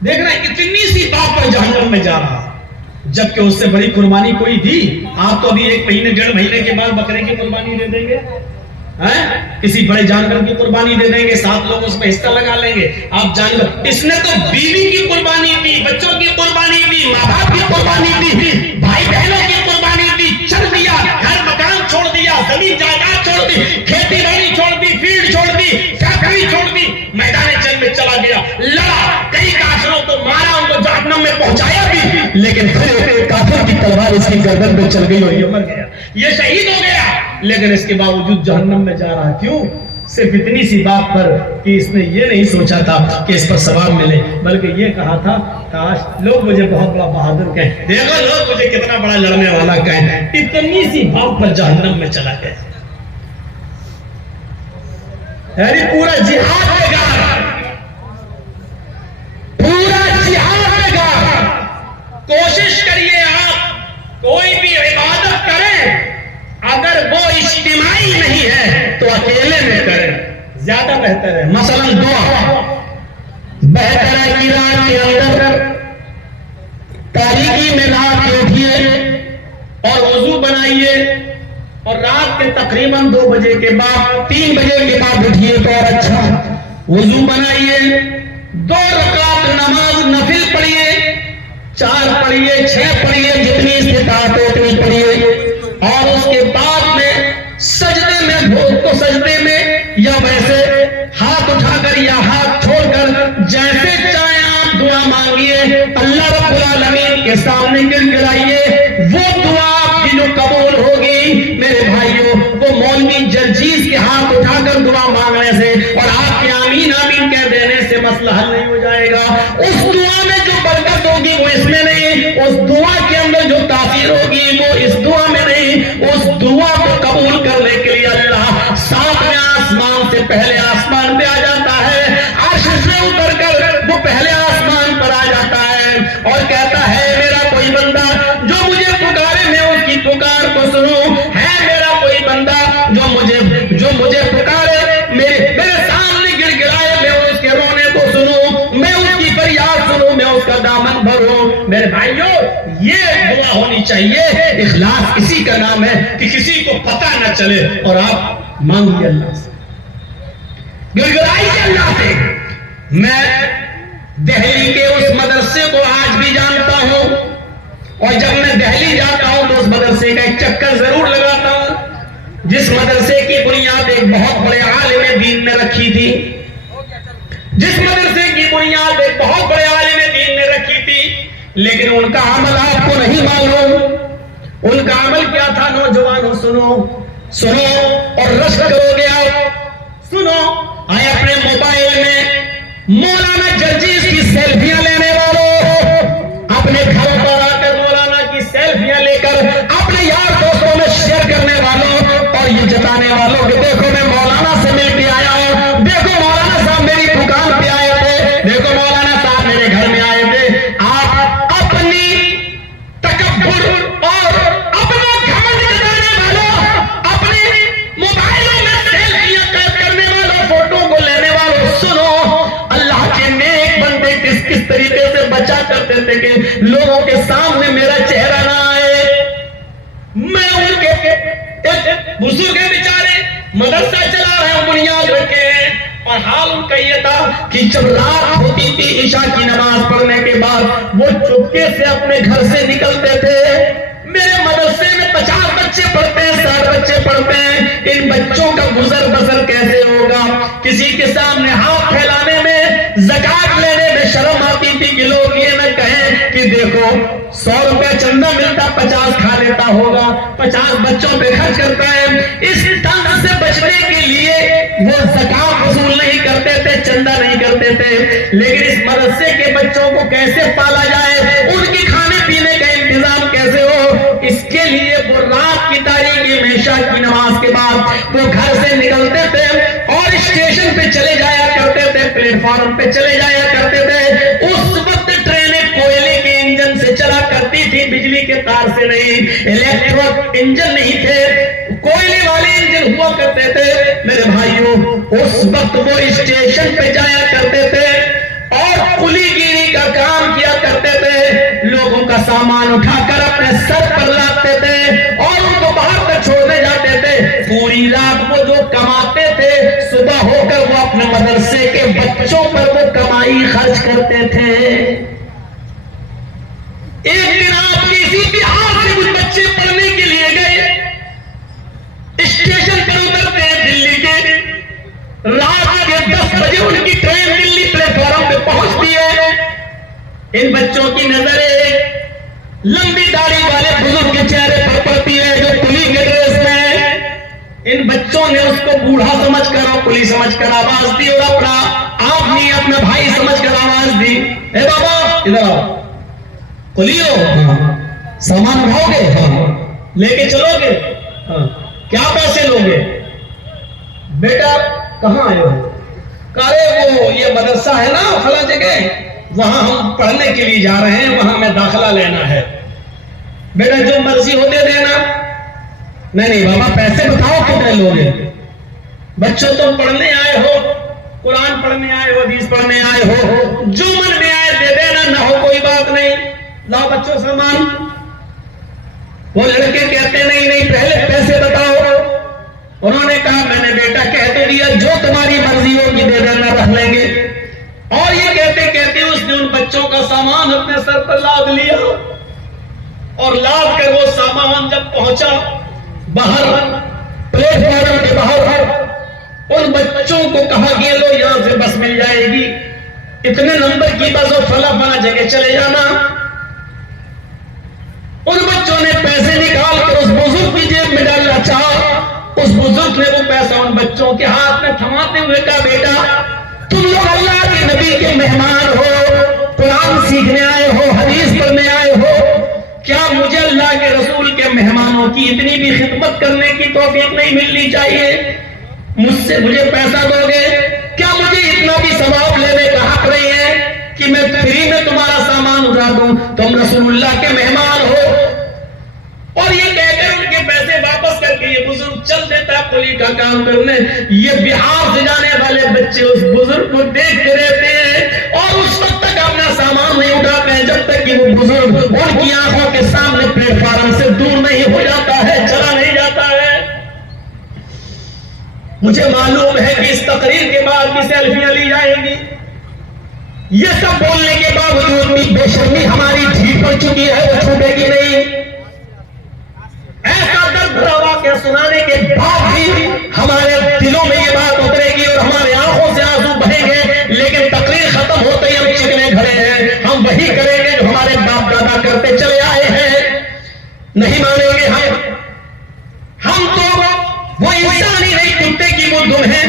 देख रहे हैं इतनी सी बात पर जहन्नम में जा रहा, जबकि उससे बड़ी कुर्बानी कोई थी। आप तो अभी 1 महीने 1.5 महीने के बाद बकरे की कुर्बानी दे देंगे, हैं? किसी बड़े जानवर की कुर्बानी दे देंगे, 7 लोग उसमें हिस्सा लगा लेंगे। आप जानवर, इसने तो बीवी की कुर्बानी दी, बच्चों की कुर्बानी दी, माँ बाप की कुर्बानी दी, भाई बहनों की कुर्बानी दी, चल दिया, घर मकान छोड़ दिया, जमीन जायदाद छोड़ दी, खेती बाड़ी छोड़ दी, फील्ड छोड़ दी, फैक्ट्री छोड़ दी, मैदान जंग में चला गया, लड़ा, कई काफिरों को मारा, उनको जहन्नम में पहुंचाया भी, लेकिन फिर एक काफिर की तलवार इसकी गर्दन पे चल गई और ये मर गया, ये शहीद हो गया, लेकिन इसके बावजूद जहन्नम में जा रहा है। क्यों? सिर्फ इतनी सी बात पर कि इसने ये नहीं सोचा था कि इस पर सवाब मिले, बल्कि ये कहा था काश लोग मुझे बहुत बड़ा बहादुर कहें, देखो लोग मुझे कितना बड़ा लड़ने वाला कहें। इतनी सी बात पर जहन्नम में चला गया। यानी पूरा जिहाद बेकार, पूरा जिहाद बेकार। कोशिश करिए आप कोई भी इबादत करें, अगर वो इज्तिमाई नहीं है तो अकेले में करें, ज्यादा बेहतर है। मसलन दुआ, बेहतर है कि रात के अंदर तारीकी में रात के उठिए और वजू बनाइए और रात के तकरीबन 2 बजे के बाद 3 बजे के बाद उठिए तो और अच्छा। वजू बनाइए, 2 रकात नमाज नफिल पढ़िए, 4 पढ़िए, 6 पढ़िए, जितनी इस्तिताअत हो उतनी पढ़िए, और उसके बाद में सजदे में हो तो सजदे में या वैसे हाथ उठाकर या हाथ छोड़कर जैसे चाहे आप दुआ मांगिए, अल्लाह रब्बुल आलमीन के सामने गिड़गिड़ाइए, वो दुआ आपकी जो कबूल होगी मेरे भाइयों, वो मौलवी जर्जीस के हाथ उठाकर दुआ मांगने से और आपके आमीन आमीन कह देने से मसला हल नहीं हो जाएगा। उस दुआ में जो बरकत होगी वो इसमें नहीं, उस दुआ के अंदर जो तासीर होगी वो इस दुआ में नहीं। उस दुआ को कबूल करने के लिए अल्लाह 7वें आसमान से पहले आसमान पे आ जाता है, अर्श से उतरकर वो पहले आसमान पर आ जाता है और कहता है मेरा कोई बंदा जो मुझे पुकारे मैं उसकी पुकार को सुनूं, है मेरा कोई बंदा जो मुझे पुकारे मेरे सामने गिड़गिड़ाए मैं उसके रोने को सुनूं, मैं उसकी फरियाद सुनूं, मैं उसका दामन भरूं। मेरे भाइयों, ये दुआ होनी चाहिए। इखलास इसी का नाम है कि किसी को पता न चले और आप मांगिए अल्लाह से, गिड़गिड़ाइए अल्लाह से। मैं दिल्ली के उस मदरसे को आज भी जानता हूं और जब मैं दिल्ली जाता हूं तो उस मदरसे का एक चक्कर जरूर लगाता हूं, जिस मदरसे की बुनियाद एक बहुत बड़े आलिम दीन ने रखी थी, जिस मदरसे की बुनियाद एक बहुत बड़े आलिम दीन ने रखी थी, लेकिन उनका अमल आपको नहीं मालूम। उनका अमल क्या था? नौजवानों सुनो और रश करोगे आप, सुनो। आए अपने मोबाइल में मौलाना जर्जीस की सेल्फियां लेने वालों, अपने घर पर आकर मौलाना की सेल्फियां लेकर अपने यार दोस्तों में शेयर करने वालों और ये जताने वालों कि देखो मैं मौलाना से मिल के आया हूं, देखो मौलाना साहब मेरी दुकान पे आए थे, देखो मौलाना साहब मेरे घर में आए थे। आप अपनी तकब्बुर और अपना घमंड जताने वालों, अपने मोबाइलों में सेल्फियां करने वालों, फोटो को लेने वालों, सुनो अल्लाह के नेक बंदे किस तरीके से बचा करते थे कि लोगों के सामने मेरा चेहरा ना आए। मैं उनके बुजुर्ग बेचारे मदरसा चला रहे हैं, बुनियाद रखे हैं, और हाल उनका यह था कि जब रात होती थी ईशा की नमाज पढ़ने के बाद वो चुपके से अपने घर से निकलते थे। मेरे मदरसे में 50 बच्चे पढ़ते हैं, 60 बच्चे पढ़ते हैं, इन बच्चों का गुजर बसर कैसे होगा? किसी के सामने हाथ फैलाने में, ज़कात लेने में शर्म आती थी कि लोग ये न कहें कि देखो 100 रुपया चंदा मिलता, 50 खा लेता होगा, 50 बच्चों पे खर्च करता है। इस तंग से बचने के लिए वो ज़कात वसूल नहीं करते थे, चंदा नहीं करते थे, लेकिन इस मदरसे के बच्चों को कैसे पाला जाए, उनके खाने पीने का इंतजाम कैसे हो, इसके लिए वो रात की तारीकी में ईशा की नमाज के बाद वो घर से निकलते थे और स्टेशन पे चले जाया करते थे, प्लेटफॉर्म पे चले जाया करते थे। उस वक्त ट्रेनें कोयले के इंजन से चला करती थी, बिजली के तार से नहीं, इलेक्ट्रिक इंजन नहीं थे, कोयले वाले इंजन हुआ करते थे। मेरे भाइयों, उस वक्त वो स्टेशन पे जाया करते थे और कुलीगिरी का काम किया करते थे, लोगों का सामान उठाकर अपने सर पर लादते थे और उनको बाहर तक छोड़ने जाते थे। पूरी रात वो जो कमाते थे, सुबह होकर वो अपने मदरसे के बच्चों पर वो कमाई खर्च करते थे। एक दिन आपके इसी बिहार से कुछ बच्चे पढ़ने के लिए गए, स्टेशन पर उतरते हैं दिल्ली के, रात के 10 बजे उनकी ट्रेन दिल्ली प्लेटफॉर्म पे पहुंचती है। इन बच्चों की नजर एक लंबी दाढ़ी वाले बुजुर्ग के चेहरे पर पड़ती है जो पुलिस के ड्रेस में है। इन बच्चों ने उसको बूढ़ा समझकर और पुलिस समझकर आवाज दी और अपना आप नहीं अपना भाई समझकर आवाज दी, ए बाबा इधर आओ, पुलियो सामान उठाओगे? हाँ। लेके चलोगे? हाँ। क्या पैसे लोगे? बेटा कहाँ आए हो? अरे वो ये मदरसा है ना फला जगह, वहां हम पढ़ने के लिए जा रहे हैं, वहां में दाखिला लेना है। बेटा जो मर्जी हो दे देना। नहीं बाबा पैसे बताओ कितने लोगे? बच्चों तुम पढ़ने आए हो, कुरान पढ़ने आए हो, हदीस पढ़ने आए हो, जो मन में आए दे देना, ना हो कोई बात नहीं, लाओ बच्चों सामान। वो लड़के कहते नहीं पहले पैसे बताओ। उन्होंने कहा मैंने बेटा कह तो दिया, जो तुम्हारी मर्जी होगी दे देना, रख लेंगे। और ये कहते कहते उसने उन बच्चों का सामान अपने सर पर लाद लिया और लाद कर वो सामान जब पहुंचा बाहर प्लेटफॉर्म के बाहर, उन बच्चों को कहा कि लो यहां से बस मिल जाएगी, इतने नंबर की बस और फला फला जगह चले जाना। उन बच्चों ने पैसे निकाल कर उस बुजुर्ग की जेब में डालना चाहा। उस बुजुर्ग ने वो पैसा उन बच्चों के हाथ में थमाते हुए कहा बेटा तुम लोग अल्लाह के नबी के मेहमान हो, कुरान सीखने आए हो, हदीस पढ़ने आए हो, क्या मुझे अल्लाह के रसूल के मेहमानों की इतनी भी खिदमत करने की तौफीक नहीं मिलनी चाहिए? मुझसे मुझे पैसा दोगे? क्या मुझे इतना भी सवाब लेने का हक नहीं है कि मैं फ्री में तुम्हारा सामान उठा दूं? तुम रसूलुल्लाह के मेहमान हो। और ये कहकर उनके पैसे वापस करके ये बुजुर्ग चल देता है कुली का काम करने। ये बिहार से जाने वाले बच्चे उस बुजुर्ग को देखते रहते हैं और उस वक्त तक अपना सामान नहीं उठाते हैं जब तक कि वो बुजुर्ग उनकी आंखों के सामने प्लेटफॉर्म से दूर नहीं हो जाता है, चला नहीं जाता है। मुझे मालूम है कि इस तकरीर के बाद भी सेल्फियां ली जाएंगी। ये सब बोलने के बावजूद भी बेशर्मी हमारी ढीठ पड़ चुकी है, वो छूटेगी नहीं। ऐसा दर्द भरा वाक़या सुनाने के बाद भी हमारे दिलों में ये बात उतरेगी और हमारे आंखों से आंसू बहेंगे, लेकिन तकरीर खत्म होते ही हम चिकने खड़े हैं, हम वही करेंगे जो हमारे बाप दादा करते चले आए हैं। नहीं मानेंगे हम तो वो इंसान ही नहीं, कुत्ते की वो दुम है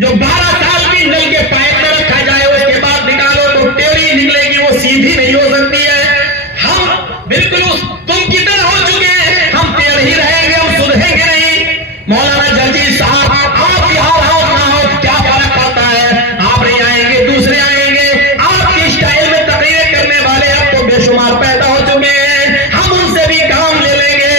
जो 12 साल की नल के पाइप में रखा जाए, उसके बाद निकालो तो टेढ़ी निकलेगी, वो सीधी नहीं हो सकती है। हम बिल्कुल उस तुम की तरह हो चुके हैं, हम टेढ़ ही रहेंगे, हम सुधरेंगे नहीं। मौलाना जल्दी साहब आप बिहार आओ ना हो क्या फर्क पड़ता है? आप नहीं आएंगे, दूसरे आएंगे। आपके स्टाइल में तकरीरें करने वाले अब तो बेशुमार पैदा हो चुके हैं, हम उनसे भी काम ले लेंगे।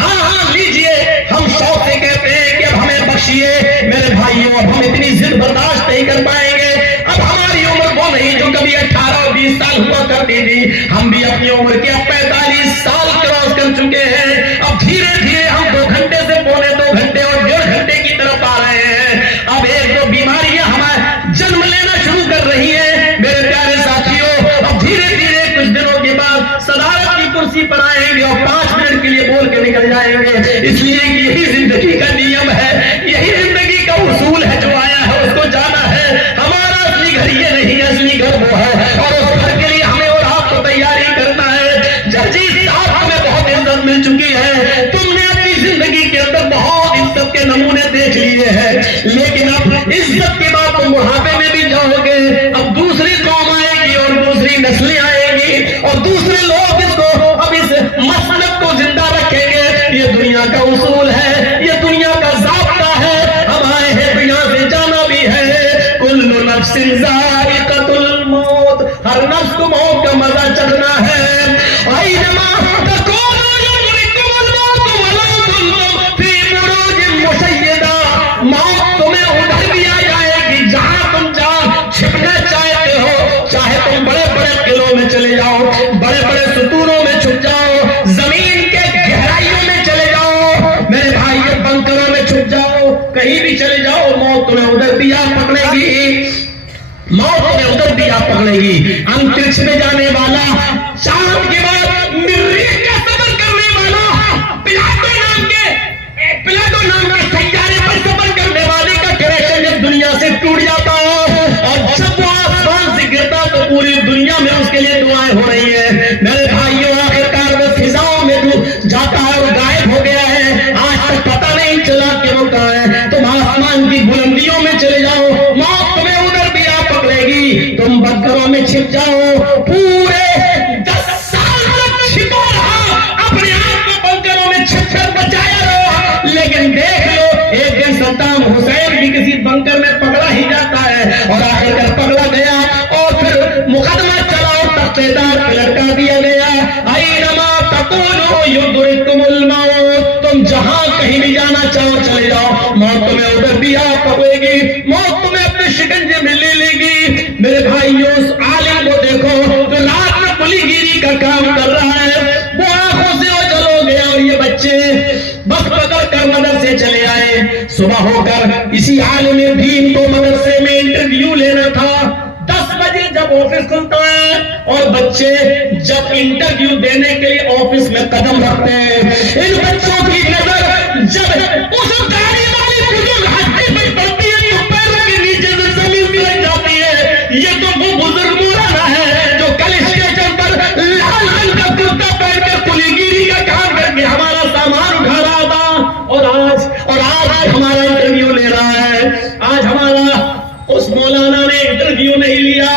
हाँ लीजिए, हम शौक से कहते हैं कि अब हमें बख्शिए मेरे भाइयों, अब हम इतनी जिद बर्दाश्त नहीं कर पाएंगे। अब हमारी उम्र वो नहीं जो कभी 18 और 20 साल हुआ करती थी, हम भी अपनी उम्र के 45 साल क्रॉस कर चुके हैं। अब धीरे धीरे हम 2 घंटे से पौने 2 घंटे और 1.5 घंटे की तरफ आ रहे हैं। अब एक दो बीमारियां हमारे जन्म लेना शुरू कर रही है मेरे प्यारे साथियों। अब धीरे धीरे कुछ दिनों के बाद सदारत की कुर्सी पर आएंगे और 5 मिनट के लिए बोल के निकल जाएंगे, इसलिए कि यही जिंदगी का नियम है, यही जिंदगी का उसूल है। जो आया है उसको जाना है। हमारा असली घर ये नहीं, असली घर वो है और उस घर के लिए हमें और आपको तैयारी करना है। जर्जीत साहब हमें बहुत इज्जत मिल चुकी है, तुमने अपनी जिंदगी के अंदर बहुत इज्जत के नमूने देख लिए हैं, लेकिन अब इज्जत के बाद तुम बुढ़ापे में भी जाओगे। अब दूसरी कौम आएगी और दूसरी नस्लें आएंगी और दूसरे लोग इसको अब इस मसलक को जिंदा रखेंगे। ये दुनिया का उसूल है, ये दुनिया का ज़ाब्ता है। हम आए हैं दुनिया से जाना भी है। कुल्लु नफ्सिन ज़ाइक़तुल मौत, हर नफ्स को मौत का मजा चखना है। मौत तुम्हें उधर भी आ जाएगी जहां तुम जाओ छिपना चाहते हो, चाहे तुम बड़े बड़े किलों में चले जाओ, बड़े बड़े सुतूनों में छुप जाओ, जमीन के गहराइयों में चले जाओ मेरे भाई, बंकरों में छुप जाओ, कहीं भी चले जाओ, मौत तुम्हें उधर भी आ पकड़ेगी, मौत तुम्हें उधर भी आ पकड़ेगी। अंतरिक्ष में जाने वाला, चांद के बाद मरीख का सफर करने वाला, प्लाटो नाम का सैयारे पर सफर करने वाले का कनेक्शन जब दुनिया से टूट जाता हो और जब वो आसमान से गिरता तो पूरी दुनिया में उसके लिए दुआएं हो रही है मेरे भाइयों। आखिरकार वो फिजाओं में जाता है और गायब हो गया है, आज तक पता नहीं चला कि वो कहाँ है। तुम आसमान की बुलंदियों में चले जाओ, मौत तुम्हें उधर भी आ पकड़ेगी, तुम बंकरों में छिप जाओ, पूरे 10 साल तक छिपा रहा, अपने आप को बंकरों में छिप कर बचाया रहो, लेकिन देख लो एक दिन सद्दाम हुसैन भी किसी बंकर में पकड़ा ही जाता है और आखिरकार पकड़ा गया और फिर मुकदमा चला और तख्तेदार पे लटका दिया गया। ऐनमा तकूनु युदरिकुमुल मौत, तुम जहां कहीं भी जाना चाहो चले जाओ, मौत तुम्हें उधर भी आ पकड़ेगी, मौत तुम्हें अपने शिकंजे में ले लेगी। मेरे भाइयों उस आलिम को देखो जो रात में कुलीगिरी का काम कर रहा है, वो आंखों से ओझल हो गया और ये बच्चे बस पकड़ कर मदरसे चले आए। सुबह होकर इसी आलिम दीन को मदरसे में इंटरव्यू लेना था। 10 बजे जब ऑफिस खुलता है और बच्चे जब इंटरव्यू देने के लिए ऑफिस में कदम रखते हैं, इन बच्चों की नजर जब उस गाड़ी वाली बुजुर्ग हस्ती पर पड़ती है तो पैरों के नीचे से जमीन भी लग जाती है। ये तो वो बुजुर्ग मौलाना है जो कल स्टेशन पर लाल रंग का कुर्ता पहनकर कुलीगिरी का काम करके हमारा सामान उठा रहा था और आज हमारा इंटरव्यू ले रहा है। आज हमारा उस मौलाना ने इंटरव्यू नहीं लिया,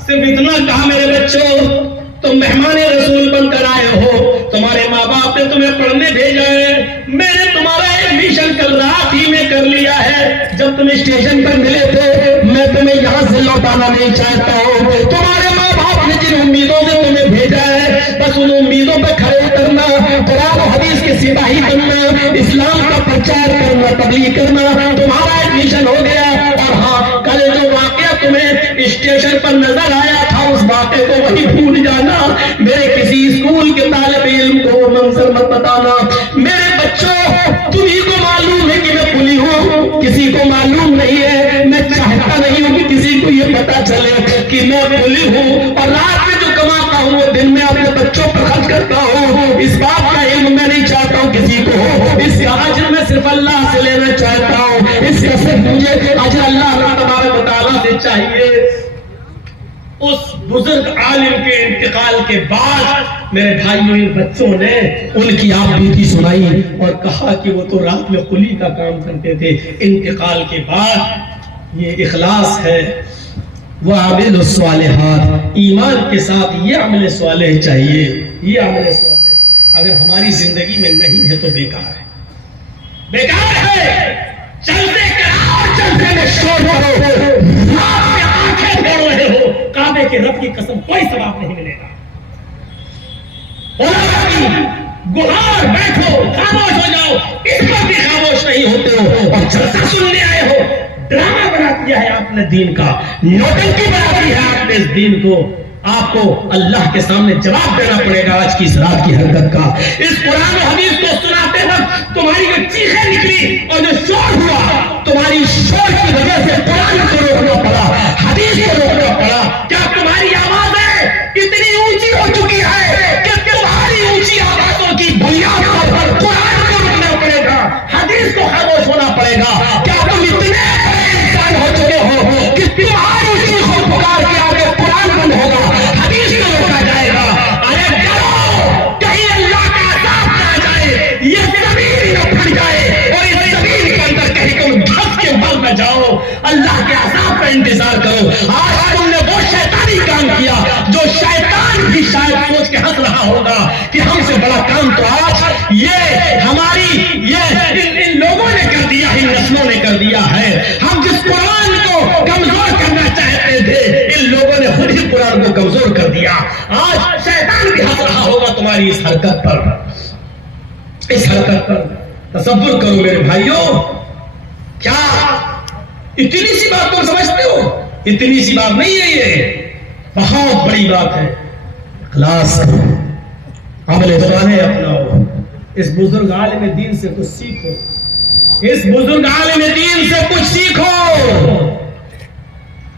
सिर्फ इतना कहा मेरे बच्चों तुम मेहमान रसूल बनकर आए हो, तुम्हारे माँ बाप ने तुम्हें पढ़ने भेजा है, मैंने तुम्हारा एडमिशन कल रात ही में कर लिया है। जब तुम स्टेशन पर मिले थे मैं तुम्हें यहाँ से लौटाना नहीं चाहता हूँ। तुम्हारे माँ बाप ने जिन उम्मीदों से तुम्हें भेजा है बस उन उम्मीदों पर खड़े उतरना, कुरान और हदीस के सिपाही बनना, इस्लाम का प्रचार करना, तबलीग करना, तुम्हारा एडमिशन हो गया। और हाँ, कल जो वाकया तुम्हें स्टेशन पर नजर आया था उस वाकये को वही भूल जाना, मेरे किसी स्कूल के तालिब इल्म को वो मंजर मत बताना। मेरे बच्चों तुम्ही को मालूम है कि मैं पुली हूँ, किसी को मालूम नहीं है, मैं चाहता नहीं हूँ कि किसी को ये पता चले कि मैं पुली हूँ और रात में जो कमाता हूँ वो दिन में अपने बच्चों पर खर्च करता हूँ। इस बात का इल्म मैं नहीं चाहता हूँ किसी को हो, इसका अजर मैं सिर्फ अल्लाह से लेना चाहता हूँ, इसका सिर्फ मुझे अजर अल्लाह तबारक व तआला से चाहिए। उस बुजुर्ग आलिम के इंतकाल के बाद मेरे भाइयों इन बच्चों ने उनकी आप बीती सुनाई और कहा कि वो तो रात में कुली का काम करते थे। इंतकाल के बाद ये इखलास है, वो आमिल स्वालिहात, ईमान के साथ ये अमल स्वालिह चाहिए, ये अमल स्वालिह अगर हमारी जिंदगी में नहीं है तो बेकार है, बेकार है। चलते कराओ, चलते में शोर करो, रात में आंखें फोड़ रहे हो, काबे के रब की कसम कोई सवाब नहीं मिलेगा। गुहार बैठो, खामोश हो जाओ, इस पर भी खामोश नहीं होते हो और जलसा सुनने आए हो। ड्रामा बना दिया है आपने दीन का, नौटंकी बना दी है आपने इस दीन को। आपको अल्लाह के सामने जवाब देना पड़ेगा आज की इस रात की हरकत का। इस कुरान और हदीस को सुनाते वक्त तुम्हारी जो चीखें निकली और जो शोर हुआ, तुम्हारी शोर की वजह से कुरान को रोकना पड़ा, हदीस को रोकना पड़ा। क्या तुम्हारी आवाजें इतनी ऊंची हो चुकी है कि तुम्हारी ऊंची आवाजों की बुनियाद पर कुरान को रोकना पड़ेगा, हदीस को खामोश होना पड़ेगा? क्या तुम इतने इंसान हो चुके हो कि तुम्हारी चीखों पुकार के आगे कुरान बंद होगा, हदीस को रोका जाएगा? अरे डरो, कहीं अल्लाह का अज़ाब ना जाए, ये जमीन न फट जाए और इस जमीन के अंदर कहीं तुम धस के मर न जाओ। अल्लाह के अज़ाब का इंतजार करो। आज तुमने वो शैतानी काम किया जो शैतान भी शायद सोच के हंस रहा होगा कि हमसे बड़ा काम तो आज ये हमारी इन लोगों ने कर दिया, इन नस्लों ने कर दिया है। हम जिस कुरान को कमजोर करना चाहते थे, इन लोगों ने खुद ही कुरान को कमजोर कर दिया। आज शैतान भी हंस रहा होगा तुम्हारी इस हरकत पर, इस हरकत पर। तसव्वुर करो मेरे भाइयों, क्या इतनी सी बात तुम समझते हो? इतनी सी बात नहीं है ये। बहुत बड़ी बात है। इखलास अमल सालेह अपनाओ। इस बुजुर्ग आलिम दीन से कुछ सीखो, इस बुजुर्ग आलिम दीन से कुछ सीखो।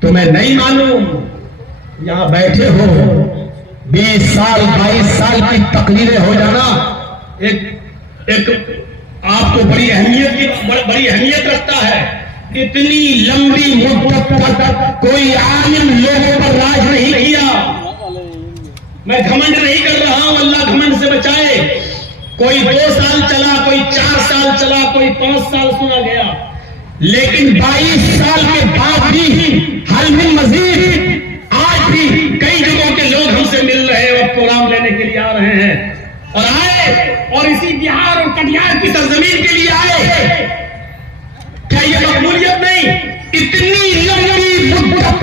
तुम्हें नहीं मालूम, यहां बैठे हो 20 साल 22 साल की तकरीरें हो जाना एक आपको बड़ी अहमियत रखता है। इतनी लंबी मुद्दत तक कोई आलिम लोगों पर राज नहीं किया। मैं घमंड नहीं कर रहा हूं, अल्लाह घमंड से बचाए। कोई 2 साल चला, कोई 4 साल चला, कोई 5 साल सुना गया, लेकिन 22 साल के बाद भी हल में मजीद आज भी कई जगहों के लोग हमसे मिल रहे हैं और प्रोग्राम लेने के लिए आ रहे हैं और आए और इसी बिहार और कटिहार की सरजमीन के लिए आए। क्या ये मकबूलियत नहीं? इतनी लंबी मुद्दत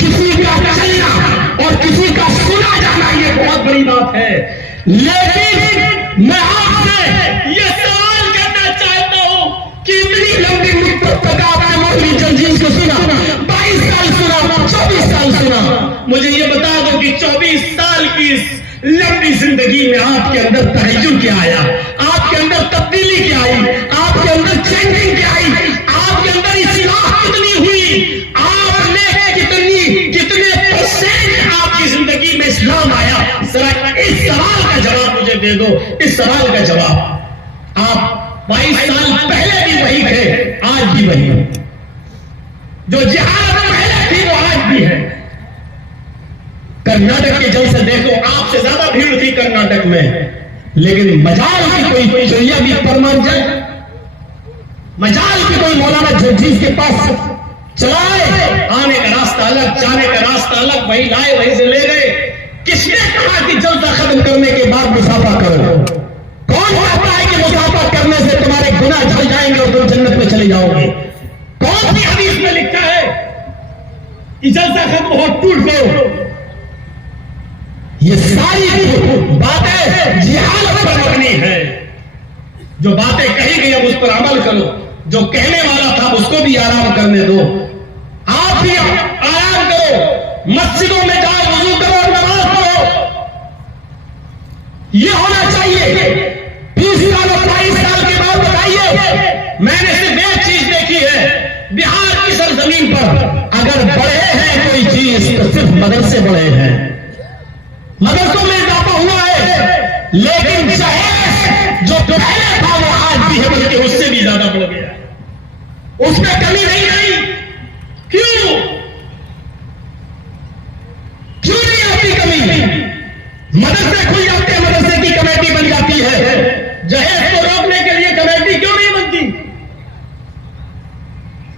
किसी का चलना और किसी का सुना जाना ये बहुत बड़ी बात है। लेकिन मैं आपसे ये सवाल करना चाहता हूं कि इतनी लंबी मुद्दत तक आपने मौलवी जर्जीस को सुना, 22 साल सुना, 24 साल सुना। मुझे ये बता दो कि 24 साल की लंबी जिंदगी में आपके अंदर तहज्जुद क्या आया, आपके अंदर तब्दीली क्या आई, आपके अंदर चेंजिंग क्या आई, आपके अंदर इस्लाह कितनी हुई, आपने कितने परसेंट आपकी जिंदगी में इस्लाम आया। जरा इस सवाल का जवाब मुझे दे दो, इस सवाल का जवाब। आप 22 साल पहले भी वही थे, आज भी वही है। जो जिहाद पहले थी वो आज भी है। कर्नाटक के जलसे देखो, आपसे ज्यादा भीड़ थी कर्नाटक में, लेकिन मजाल की कोई चोरिया भी परमान जाए, मजाल की कोई मौलाना जर्जीस के पास चलाए, आने का रास्ता अलग, जाने का रास्ता अलग, वही लाए वहीं से ले गए। किसने कहा कि जलसा खत्म करने के बाद मुसाफा करो? कौन कहता है कि मुसाफा करने से तुम्हारे गुनाह झड़ जाएंगे और तुम जन्नत में चले जाओगे? कौन सी हदीस में लिखा है कि जलसा खत्म हो टूट गो? ये सारी बातें जिहालत पर मबनी है। जो बातें कही गई अब उस पर अमल करो, जो कहने वाला था उसको भी आराम करने दो। आप भी आराम करो, मस्जिदों में जाओ, वुजू करो और नमाज पढ़ो। ये होना चाहिए। 20 साल और 22 साल के बाद बताइए, मैंने सिर्फ एक चीज देखी है बिहार की सरजमीन पर, अगर बढ़े हैं कोई चीज तो सिर्फ मदरसे बढ़े हैं। मदरसों में इजाफा हुआ है, लेकिन जहेज जो पहले था वो आज भी है, बल्कि उससे भी ज्यादा बढ़ गया है। उसमें कमी नहीं आई। क्यों नहीं आती कमी? मदरसे खुल जाते हैं, मदरसे की कमेटी बन जाती है, जहेज को रोकने के लिए कमेटी क्यों नहीं बनती?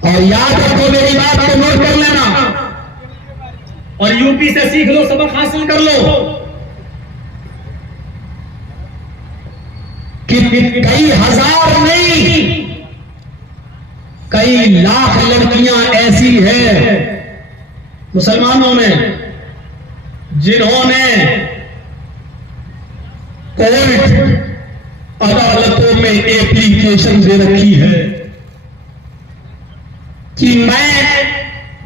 और याद रखो, मेरी बात को नोट कर लेना और यूपी से सीख लो, सबक हासिल कर लो कि कई हजार नहीं, कई लाख लड़कियां ऐसी हैं मुसलमानों में जिन्होंने कोर्ट अदालतों में एप्लीकेशन दे रखी है कि मैं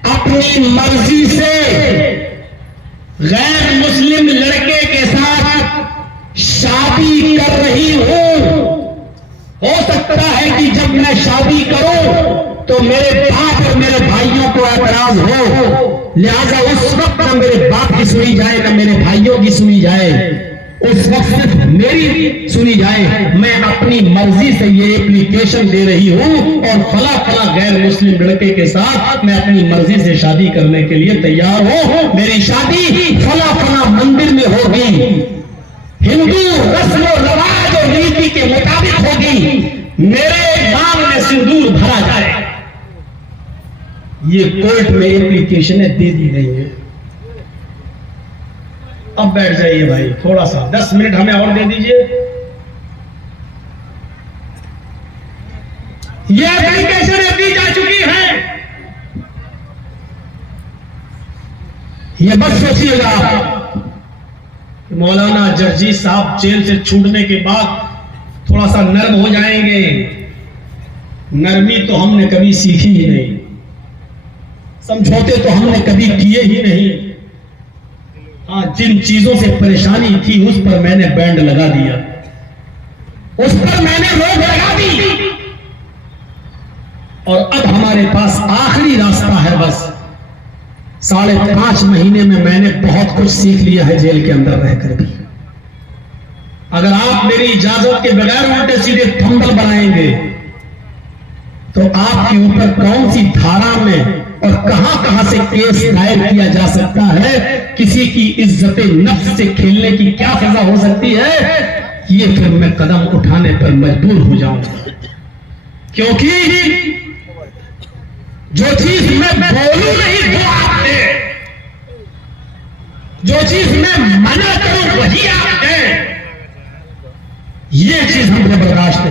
अपनी मर्जी से गैर मुस्लिम लड़के के साथ शादी कर रही हूं। हो सकता है कि जब मैं शादी करूं तो मेरे बाप और मेरे भाइयों को एतराज हो, लिहाजा उस वक्त न मेरे बाप की सुनी जाए न मेरे भाइयों की सुनी जाए, उस वक्त सिर्फ मेरी सुनी जाए। मैं अपनी मर्जी से ये एप्लीकेशन दे रही हूं और फला फला गैर मुस्लिम लड़के के साथ मैं अपनी मर्जी से शादी करने के लिए तैयार हूं। मेरी शादी फला फला मंदिर में होगी, हिंदू रस्म रवाज और रीति के मुताबिक होगी, मेरे नाम में सिंदूर भरा जाए। ये कोर्ट में एप्लीकेशनें दे दी गई है। अब बैठ जाइए भाई, थोड़ा सा 10 मिनट हमें और दे दीजिए। ये एप्लीकेशन दी जा चुकी है, ये बस सोचिएगा मौलाना जर्जी साहब जेल से छूटने के बाद थोड़ा सा नर्म हो जाएंगे। नरमी तो हमने कभी सीखी ही नहीं, समझौते तो हमने कभी किए ही नहीं। हाँ, जिन चीजों से परेशानी थी उस पर मैंने बैंड लगा दिया, उस पर मैंने रोक लगा दी। और अब हमारे पास आखिरी रास्ता है। बस 5.5 महीने में मैंने बहुत कुछ सीख लिया है जेल के अंदर रहकर भी। अगर आप मेरी इजाजत के बगैर उल्टे सीधे फंबल बनाएंगे तो आपके ऊपर कौन सी धारा में और कहां से केस दायर किया जा सकता है, किसी की इज्जत नफ्स से खेलने की क्या सजा हो सकती है, ये फिर मैं कदम उठाने पर मजबूर हो जाऊंगा। क्योंकि जो चीज मैं बोलूं नहीं वो आपने, जो चीज मैं मना करूं वही आपने, ये चीज हमको बर्दाश्त नहीं।